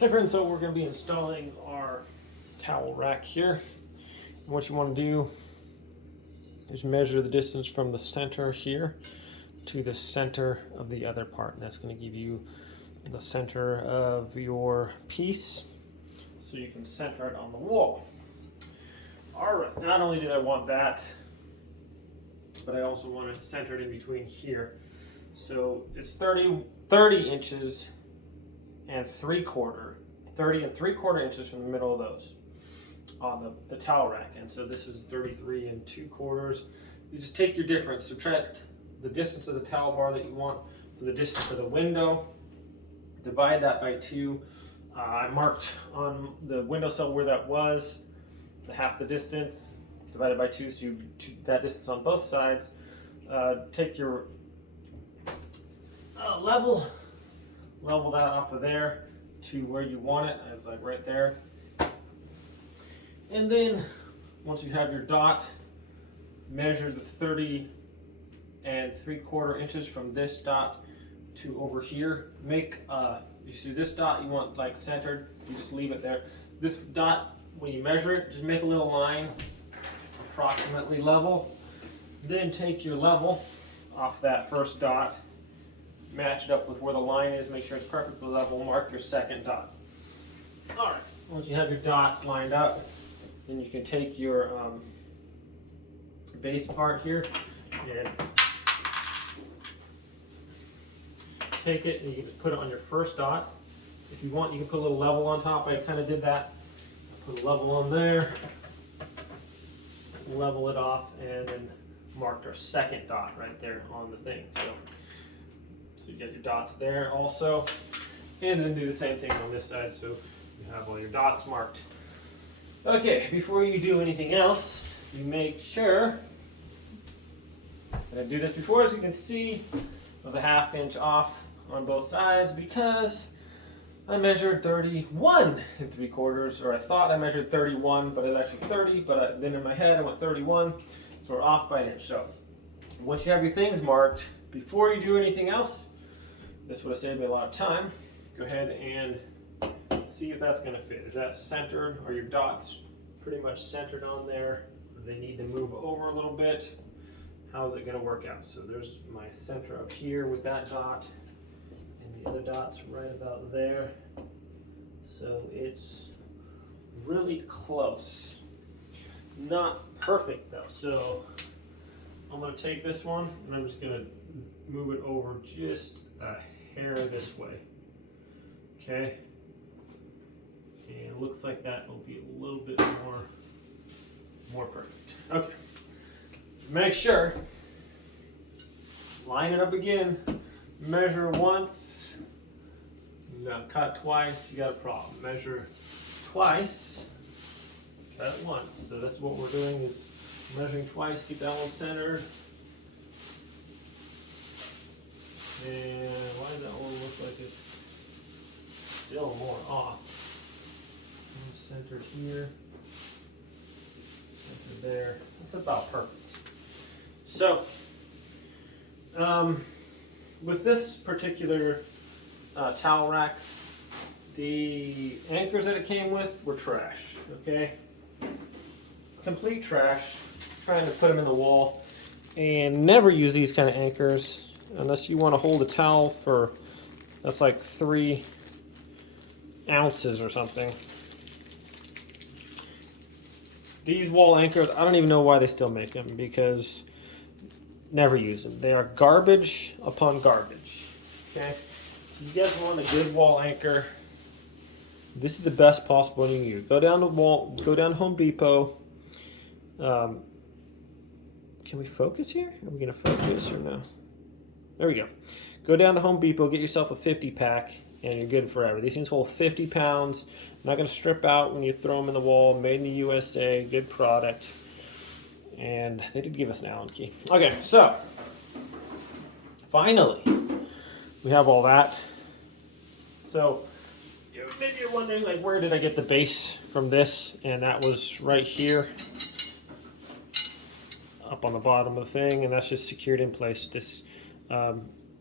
Hey friends, so we're going to be installing our towel rack here. And what you want to do is measure the distance from the center here to the center of the other part. And that's going to give you the center of your piece so you can center it on the wall. Alright, not only did I want that, but I also want to center it in between here. So it's 30 inches and 30 and 3/4 inches from the middle of those on the towel rack. And so this is 33 and 2/4. You just take your difference, subtract the distance of the towel bar that you want from the distance of the window, divide that by 2. I marked on the windowsill where that was, half the distance, divided by 2, so you that distance on both sides. Take your level that off of there to where you want it. I was like right there. And then once you have your dot, measure the 30 and 3/4 inches from this dot to over here. Make you see this dot you want like centered, you just leave it there. This dot, when you measure it, just make a little line approximately level. Then take your level off that first dot, match it up with where the line is, make sure it's perfectly level, mark your second dot. Alright, once you have your dots lined up, then you can take your base part here and take it and you can just put it on your first dot. If you want, you can put a little level on top. I kind of did that. Put a level on there, level it off, and then marked our second dot right there on the thing. So you get your dots there also, and then do the same thing on this side so you have all your dots marked. Okay, before you do anything else, you make sure, and I do this before, as you can see, it was a 1/2 inch off on both sides because I measured 31 and 3/4, or I thought I measured 31, but it's actually 30, but then in my head I went 31, so we're off by an inch. So once you have your things marked, before you do anything else, this would have saved me a lot of time. Go ahead and see if that's going to fit. Is that centered? Are your dots pretty much centered on there? Do they need to move over a little bit? How is it going to work out? So there's my center up here with that dot, and the other dot's right about there. So it's really close. Not perfect though. So I'm going to take this one and I'm just going to move it over just a hair this way. Okay. And it looks like that will be a little bit more perfect. Okay. Make sure, line it up again, measure once, now cut twice, you got a problem. Measure twice, cut once. So that's what we're doing, is measuring twice, get that one centered. And why does that one look like it's still more off? Center here, center there. That's about perfect. So, with this particular towel rack, the anchors that it came with were trash, okay? Complete trash. Trying to put them in the wall. And never use these kind of anchors unless you want to hold a towel for, that's like 3 ounces or something. These wall anchors, I don't even know why they still make them, because never use them. They are garbage upon garbage. Okay, you guys want a good wall anchor, this is the best possible one you can use. Go down to Home Depot. Can we focus here? Are we gonna focus or no? There we go. Go down to Home Depot, get yourself a 50 pack, and you're good forever. These things hold 50 pounds. Not going to strip out when you throw them in the wall. Made in the USA. Good product. And they did give us an Allen key. Okay, so finally we have all that. So maybe you're wondering, like, where did I get the base from this? And that was right here, up on the bottom of the thing, and that's just secured in place. This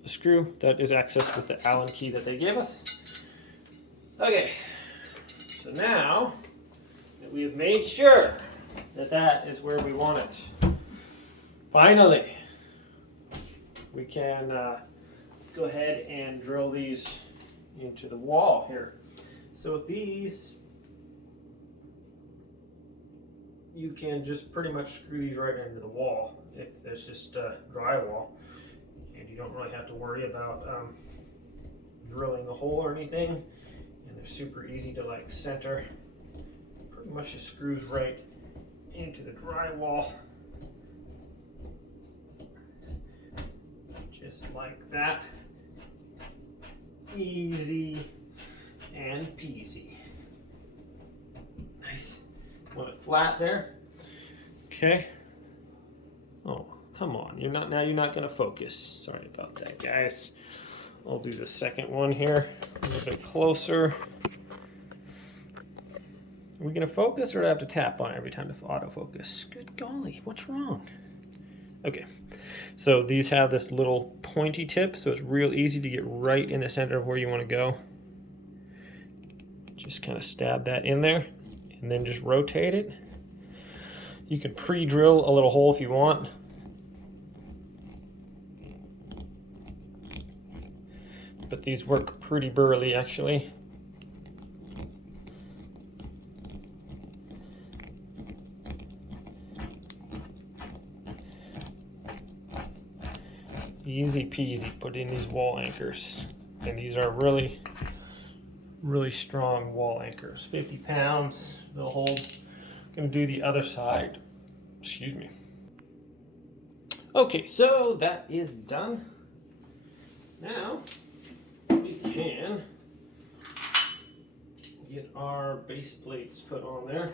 screw that is accessed with the Allen key that they gave us. Okay, so now that we have made sure that that is where we want it, finally, we can go ahead and drill these into the wall here. So these, you can just pretty much screw these right into the wall if there's just drywall, and you don't really have to worry about drilling a hole or anything, and they're super easy to like center. Pretty much just screws right into the drywall, just like that. Easy and peasy. Nice. Want it flat there? Okay. Oh, come on. You're not going to focus. Sorry about that, guys. I'll do the second one here a little bit closer. Are we going to focus, or do I have to tap on it every time to autofocus? Good golly, what's wrong? Okay, so these have this little pointy tip, so it's real easy to get right in the center of where you want to go. Just kind of stab that in there, and then just rotate it. You can pre-drill a little hole if you want. But these work pretty burly, actually. Easy peasy, put in these wall anchors. And these are really, really strong wall anchors. 50 pounds, they'll hold. I'm gonna do the other side. Excuse me. Okay, so that is done. Now, we can get our base plates put on there.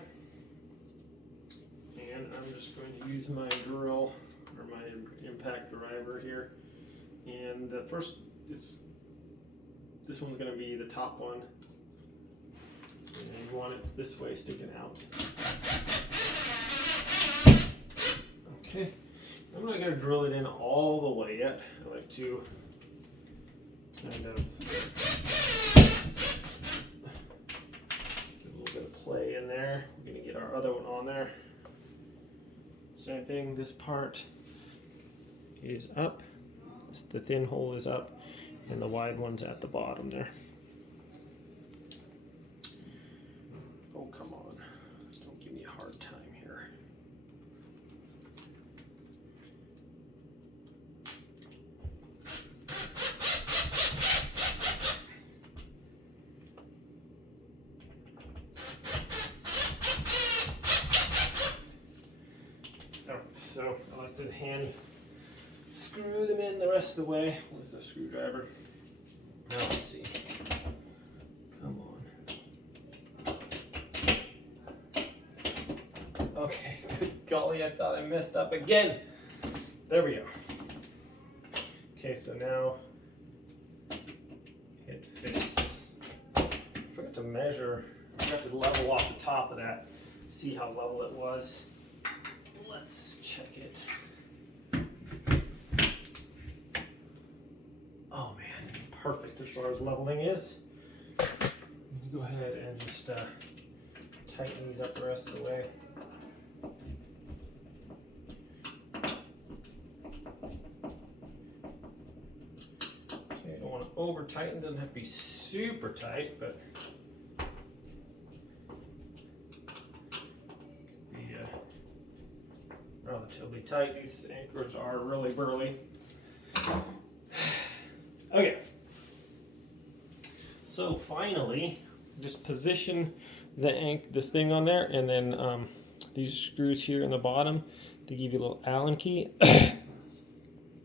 And I'm just going to use my drill, or my impact driver here. And the first, this one's going to be the top one, and you want it this way sticking out. Okay, I'm not going to drill it in all the way yet. I like to kind of get a little bit of play in there. We're going to get our other one on there. Same thing, this part is up. The thin hole is up, and the wide one's at the bottom there. Oh, come on. Don't give me a hard time here. So I like to hand screw them in the rest of the way with the screwdriver. Now let's see. Come on. Okay, good golly, I thought I messed up again. There we go. Okay, so now it fits. I forgot to measure, I forgot to level off the top of that, see how level it was. Let's check it. Oh man, it's perfect as far as leveling is. Go ahead and just tighten these up the rest of the way. Okay, don't want to over tighten, doesn't have to be super tight, but be relatively tight. These anchors are really burly. Okay, so finally, just position this thing on there, and then these screws here in the bottom, they give you a little Allen key.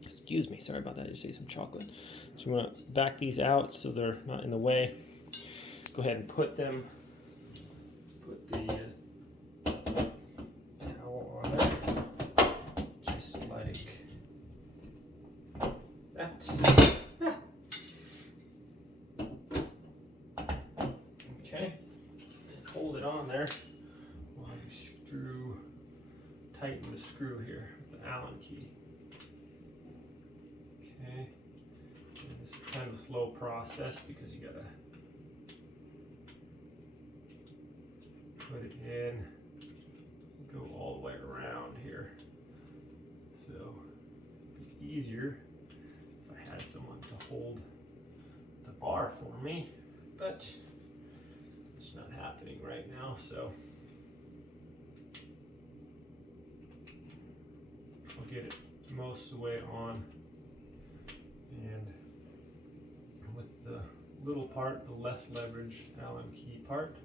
Excuse me, sorry about that, I just ate some chocolate. So you want to back these out so they're not in the way. Go ahead and put the towel on there, just like that. Okay, and hold it on there while you tighten the screw here with the Allen key. Okay, and this is kind of a slow process because you gotta it in, go all the way around here. So it'd be easier if I had someone to hold the bar for me, but it's not happening right now, so I'll get it most of the way on. And with the little part, the less leverage Allen key part.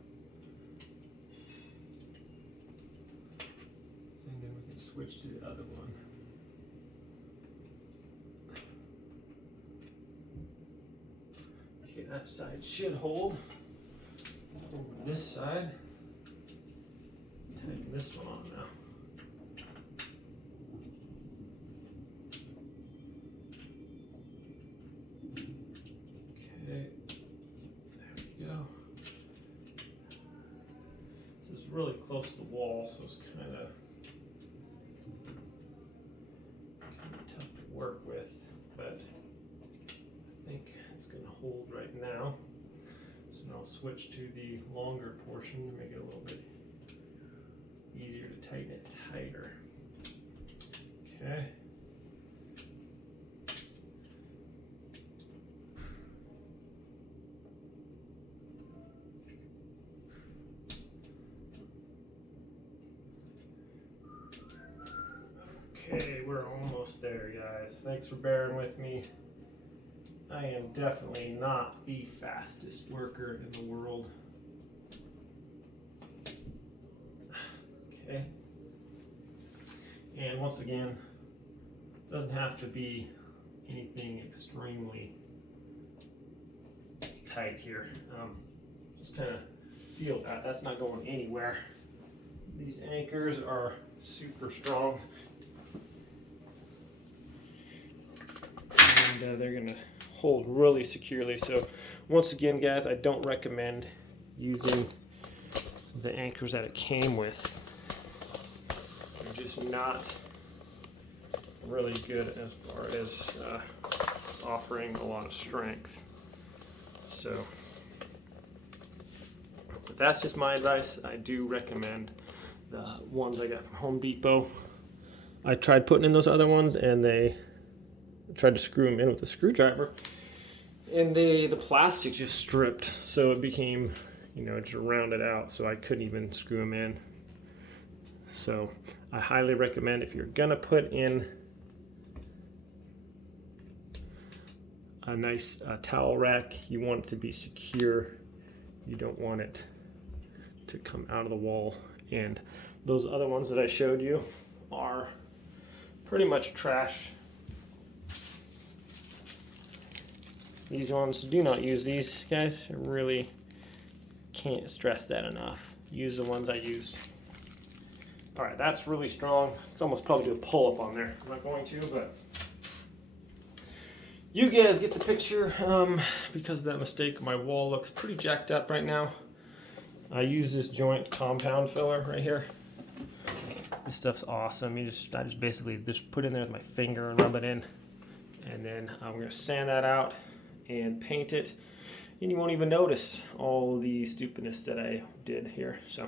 And then we can switch to the other one. Okay, that side should hold. Over this side, tighten this one on now. Okay, there we go. This is really close to the wall, so it's kind of tough to work with, but I think it's going to hold right now. So now I'll switch to the longer portion to make it a little bit easier to tighten it tighter. Okay. Okay, we're almost there, guys. Thanks for bearing with me. I am definitely not the fastest worker in the world. Okay. And once again, doesn't have to be anything extremely tight here. Just kind of feel that. That's not going anywhere. These anchors are super strong. And they're going to hold really securely. So once again, guys, I don't recommend using the anchors that it came with. They're just not really good as far as offering a lot of strength. So but that's just my advice. I do recommend the ones I got from Home Depot. I tried putting in those other ones and they tried to screw them in with a screwdriver, and the plastic just stripped, so it became, you know, just rounded out, so I couldn't even screw them in. So I highly recommend, if you're gonna put in a nice towel rack, you want it to be secure. You don't want it to come out of the wall. And those other ones that I showed you are pretty much trash. These ones, do not use these, guys. I really can't stress that enough. Use the ones I use. All right, that's really strong. It's almost probably do a pull-up on there. I'm not going to, but you guys get the picture. Because of that mistake, my wall looks pretty jacked up right now. I use this joint compound filler right here. This stuff's awesome. I just basically just put it in there with my finger and rub it in, and then I'm gonna sand that out and paint it, and you won't even notice all the stupidness that I did here. So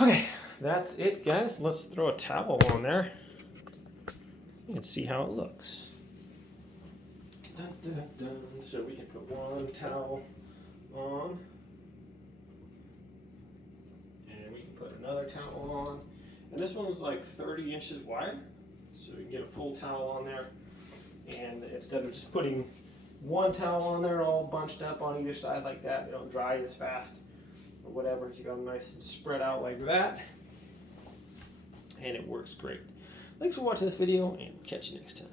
okay, that's it, guys. Let's throw a towel on there and see how it looks. Dun, dun, dun. So we can put one towel on, and we can put another towel on, and this one's like 30 inches wide, so we can get a full towel on there. And instead of just putting one towel on there all bunched up on either side like that, they don't dry as fast or whatever. You go nice and spread out like that, and it works great. Thanks for watching this video, and catch you next time.